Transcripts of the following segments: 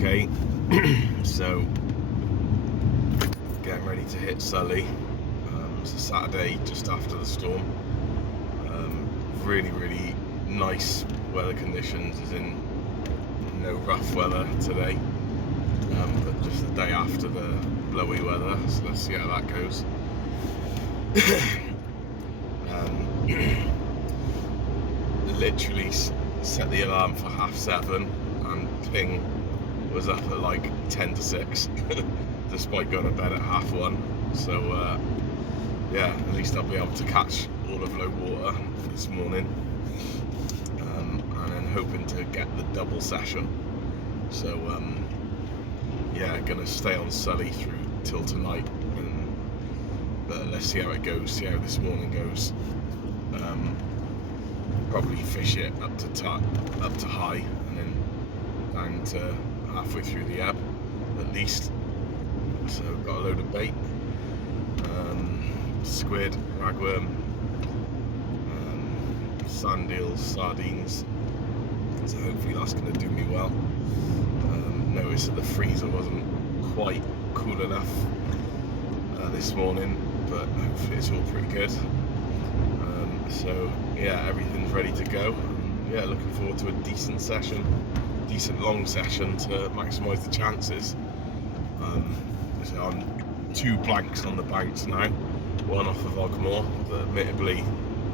okay. So getting ready to hit Sully. It's a Saturday just after the storm. Really nice weather conditions, as in no rough weather today, but just the day after the blowy weather, so let's see how that goes. Literally set the alarm for 7:30 and ping was up at like 10 to 6 despite going to bed at 1:30. So yeah, at least I'll be able to catch all of low water this morning, and then hoping to get the double session. So yeah, gonna stay on Sully through till tonight, but let's see how it goes, see how this morning goes. Probably fish it up to high and then down to halfway through the ebb at least. So got a load of bait, squid, ragworm, sand eels, sardines, so hopefully that's going to do me well. Noticed that the freezer wasn't quite cool enough this morning, but hopefully it's all pretty good. So yeah, everything's ready to go. Yeah, looking forward to a decent long session to maximise the chances. So I'm 2 blanks on the bounce now, one off of Ogmore, but admittedly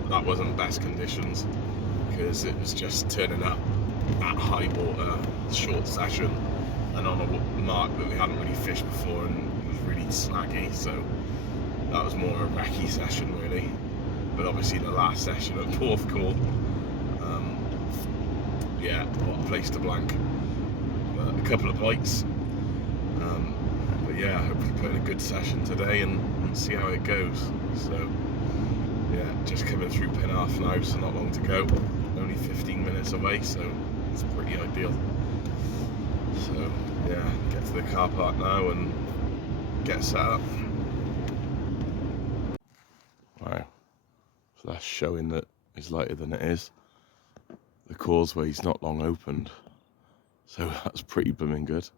that wasn't best conditions because it was just turning up at high water, short session, and on a mark that we hadn't really fished before, and it was really snaggy, so that was more a recce session really. But obviously the last session at Porthcawl, yeah, what a place to blank. A couple of bites, but yeah, hopefully put in a good session today and see how it goes. So yeah, just coming through Penarth now, so not long to go, only 15 minutes away, so it's pretty ideal. So yeah, get to the car park now and get set up. Wow. So that's showing that it's lighter than it is. The causeway's not long opened, so that's pretty blooming good.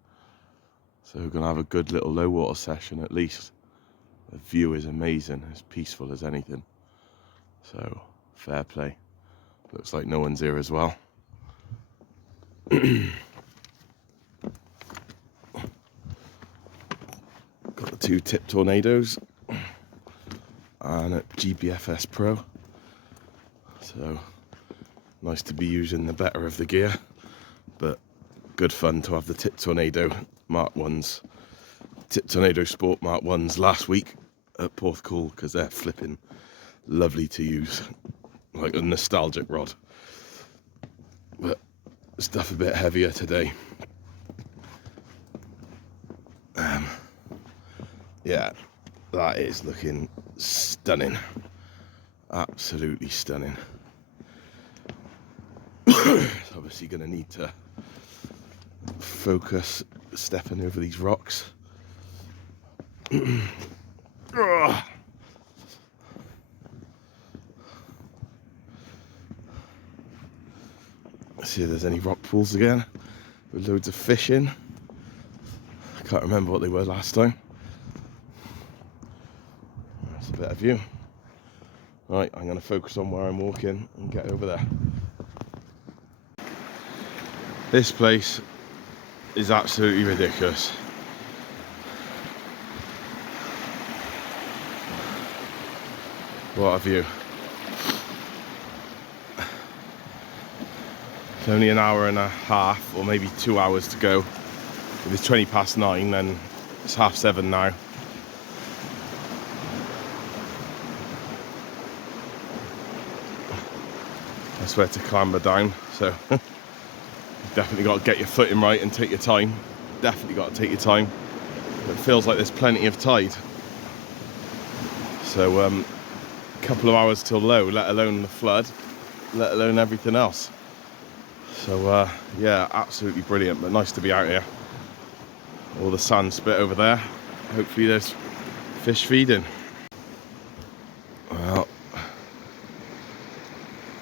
So we're gonna have a good little low water session at least. The view is amazing, as peaceful as anything. So fair play. Looks like no one's here as well. Got the 2 tip tornadoes and a GBFS Pro. So nice to be using the better of the gear, but good fun to have the Tip Tornado Mark 1s, Tip Tornado Sport Mark 1s last week at Porthcawl, because they're flipping lovely to use, like a nostalgic rod. But stuff a bit heavier today. Yeah, that is looking stunning, absolutely stunning. It's obviously going to need to focus stepping over these rocks. See if there's any rock pools again with loads of fish in. I can't remember what they were last time. That's a better view. Right, I'm going to focus on where I'm walking and get over there. This place is absolutely ridiculous. What a view. It's only an hour and a half, or maybe 2 hours to go. If it's 9:20, then it's 7:30 now. That's where to clamber down, so definitely got to get your footing right and take your time. Definitely got to take your time. It feels like there's plenty of tide. So a couple of hours till low, let alone the flood, let alone everything else. So yeah, absolutely brilliant, but nice to be out here. All the sand spit over there. Hopefully there's fish feeding. Well,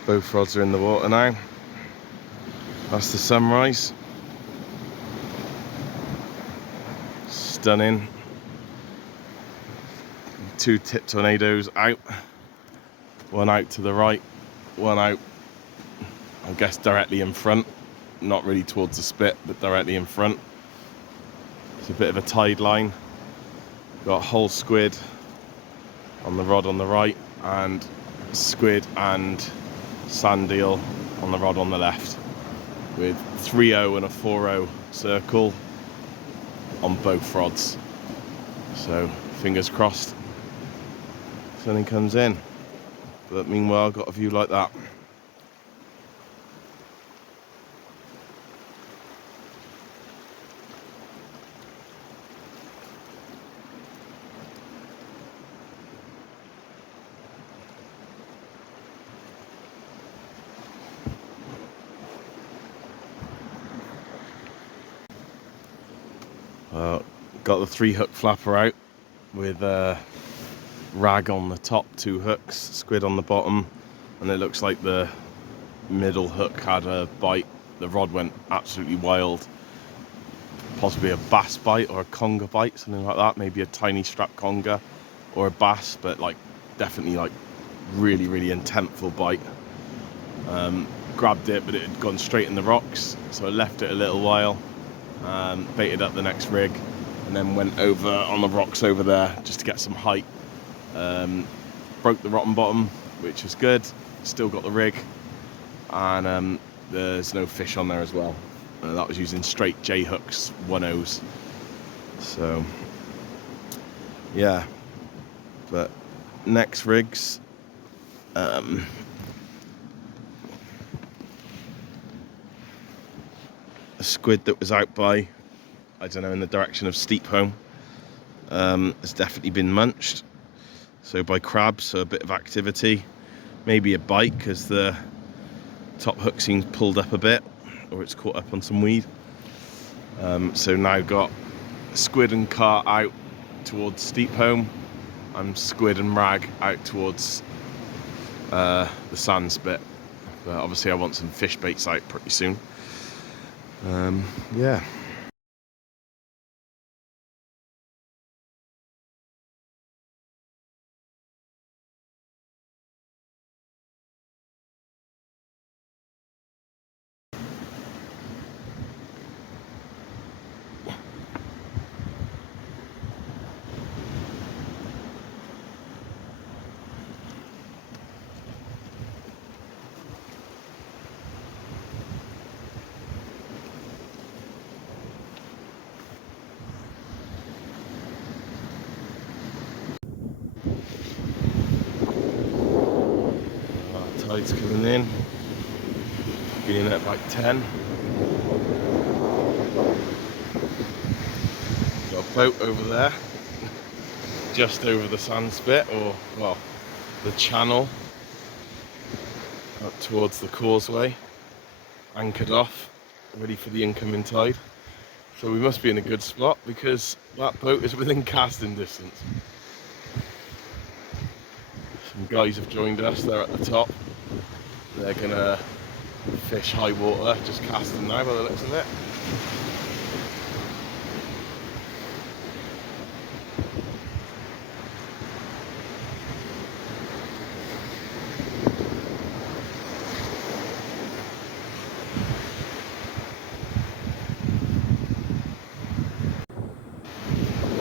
both rods are in the water now. That's the sunrise. stunning. 2 tip tornadoes out. One out to the right, one out, I guess, directly in front. Not really towards the spit, but directly in front. It's a bit of a tide line. Got whole squid on the rod on the right, and squid and sand eel on the rod on the left, with 3-0 and a 4-0 circle on both rods. So fingers crossed something comes in. But meanwhile, got a view like that. Got the 3-hook flapper out with a rag on the top, 2 hooks, squid on the bottom, and it looks like the middle hook had a bite. The rod went absolutely wild. Possibly a bass bite or a conger bite, something like that. Maybe a tiny strap conger or a bass, but like definitely like really intentful bite. Grabbed it, but it had gone straight in the rocks, so I left it a little while, baited up the next rig, and then went over on the rocks over there just to get some height. Broke the rotten bottom, which was good. Still got the rig, and there's no fish on there as well. That was using straight J hooks, 1/0s. So yeah, but next rigs, a squid that was out by, I don't know, in the direction of Steep Home, has definitely been munched. So by crabs, so a bit of activity, maybe a bite because the top hook seems pulled up a bit, or it's caught up on some weed. So now got squid and carp out towards Steep Home, and squid and rag out towards the sand spit. But obviously I want some fish baits out pretty soon. Yeah. Tide's coming in, being at like 10. Got a boat over there, just over the sand spit, or well, the channel, up towards the causeway, anchored off, ready for the incoming tide. So we must be in a good spot because that boat is within casting distance. Some guys have joined us, they're at the top. They're gonna fish high water, just casting now by the looks of it.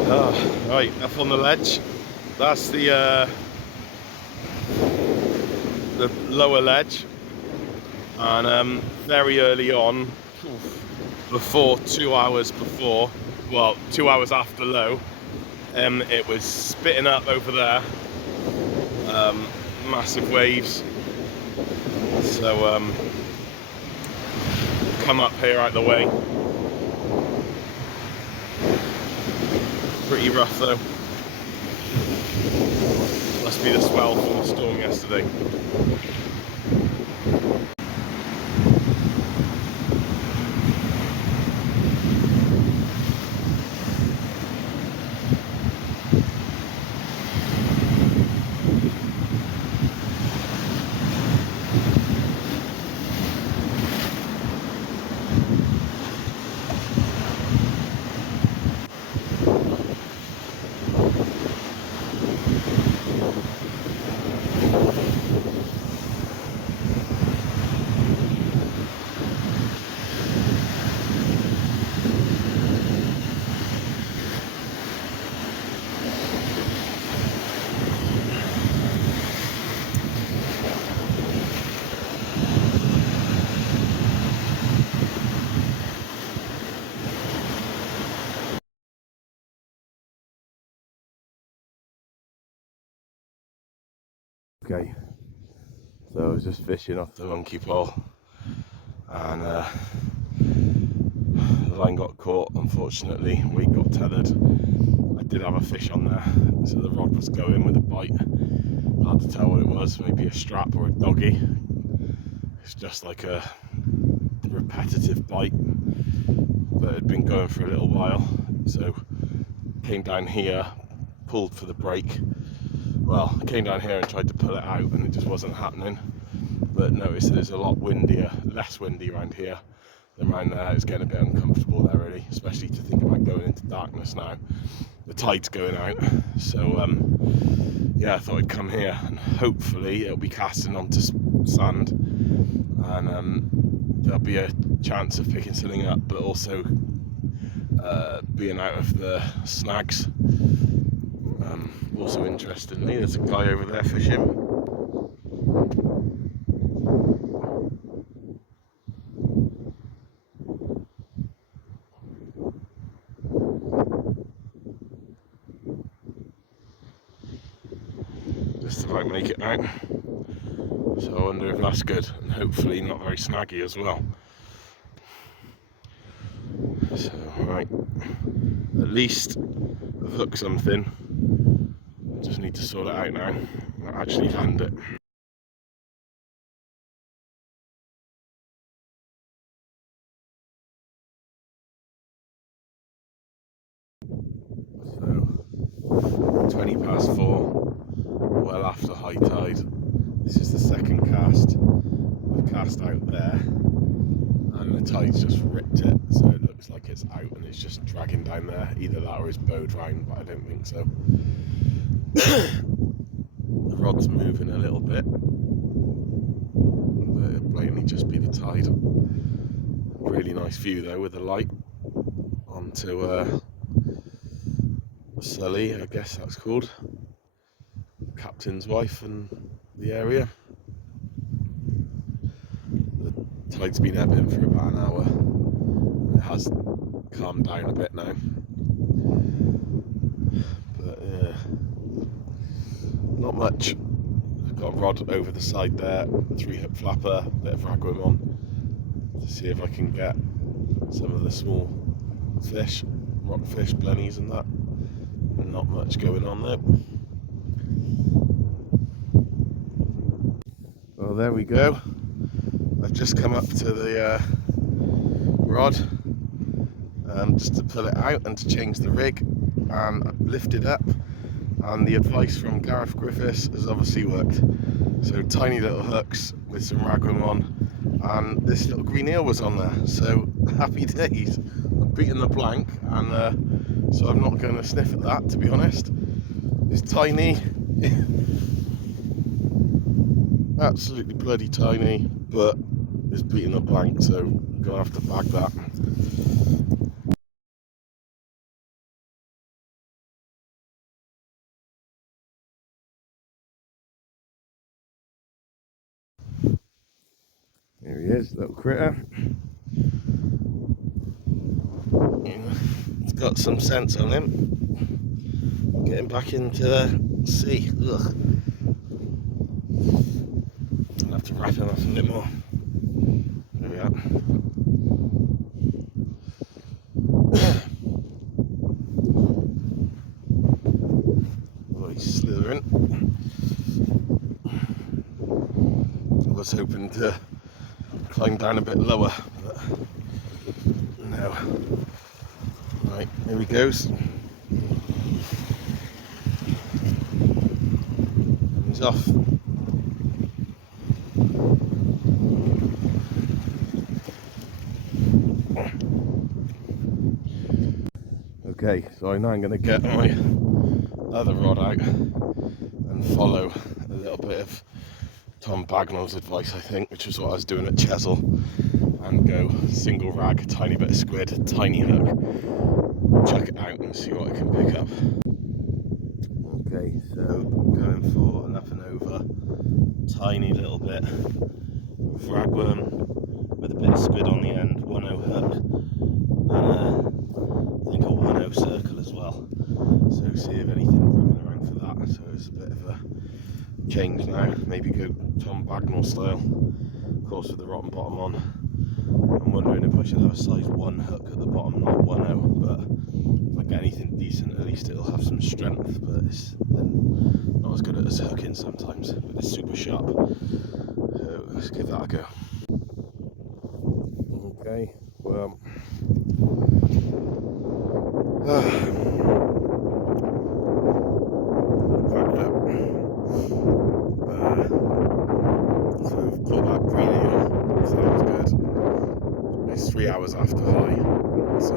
Oh, right, up on the ledge. That's the lower ledge, and very early on, before 2 hours before, well, 2 hours after low, it was spitting up over there, massive waves. So come up here out the way. Pretty rough though. Must be the swell from the storm yesterday. Okay, so I was just fishing off the monkey pole, and the line got caught, unfortunately. Weight got tethered. I did have a fish on there, so the rod was going with a bite. Hard to tell what it was, maybe a strap or a doggy. It's just like a repetitive bite, but it had been going for a little while. So came down here, pulled for the break. Well, I came down here and tried to pull it out, and it just wasn't happening. But noticed that it's a lot windier, less windy around here than around there. It's getting a bit uncomfortable there, really, especially to think about going into darkness now. The tide's going out, so yeah, I thought I'd come here and hopefully it'll be casting onto sand, and there'll be a chance of picking something up, but also being out of the snags. Also interestingly, there's a guy over there fishing. Just about make it out. So I wonder if that's good, and hopefully not very snaggy as well. So right, at least I've hooked something. Just need to sort it out now and actually land it. So 20 past 4, well after high tide. This is the second cast. I've cast out there, and the tide's just ripped it, so it looks like it's out and it's just dragging down there. Either that or it's bowed round, but I don't think so. The rod's moving a little bit, but it'll blatantly just be the tide. Really nice view though with the light onto Sully, I guess that's called, captain's wife, and the area. The tide's been ebbing for about an hour. It has calmed down a bit now, but yeah, not much. I've got a rod over the side there, 3-hook flapper, bit of ragworm on to see if I can get some of the small fish, rockfish, blennies and that. Not much going on there. Well, there we go. I've just come up to the rod just to pull it out and to change the rig, and I've lifted up, and the advice from Gareth Griffiths has obviously worked. So tiny little hooks with some ragworm on, and this little green eel was on there, so happy days. I've beaten the blank, and so I'm not going to sniff at that, to be honest. It's tiny, absolutely bloody tiny, but it's beating the blank, so I'm going to have to bag that. There he is, little critter. He's got some sense on him. Getting back into the sea. Ugh. I'll have to wrap him up a bit more. There we are. Oh, he's slithering. I was hoping to climb down a bit lower, but no. Right, here he goes. He's off. Okay, so now I'm going to get my other rod out and follow a little bit of Tom Bagnall's advice, I think, which is what I was doing at Chesil, and go single rag, a tiny bit of squid, a tiny hook, chuck it out and see what I can pick up. Okay, so going for an up and over, tiny little bit of ragworm with a bit of squid on the end, 1/0 hook, and I think a 1/0 circle as well. So see if anything roaming around for that. So it's a bit of a change now, maybe go Tom Bagnall style, of course with the rotten bottom on. I'm wondering if I should have a size 1 hook at the bottom, not 1/0, but if I get anything decent, at least it'll have some strength, but it's then not as good at hooking sometimes, but it's super sharp. So let's give that a go. Okay, well, packed up. So we've caught that green eel, so that was good. It's 3 hours after high, so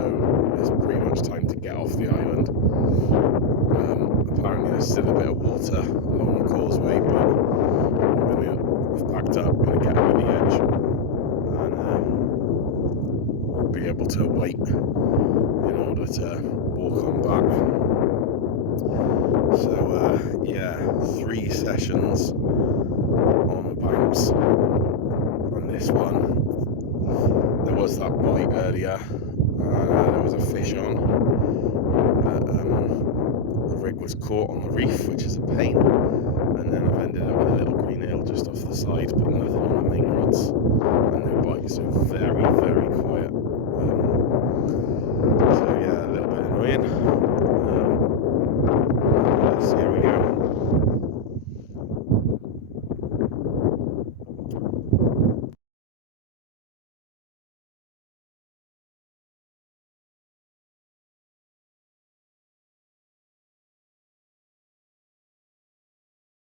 it's pretty much time to get off the island. Apparently there's still a bit of water along the causeway, but I've packed up, I'm going to get by the edge and be able to wait in order to walk on back. So yeah, 3 sessions on the banks on this one. There was that bite earlier, there was a fish on, but the rig was caught on the reef, which is a pain, and then I've ended up with a little green eel just off the side, but nothing on the main rods, and no bites, so very, very quiet.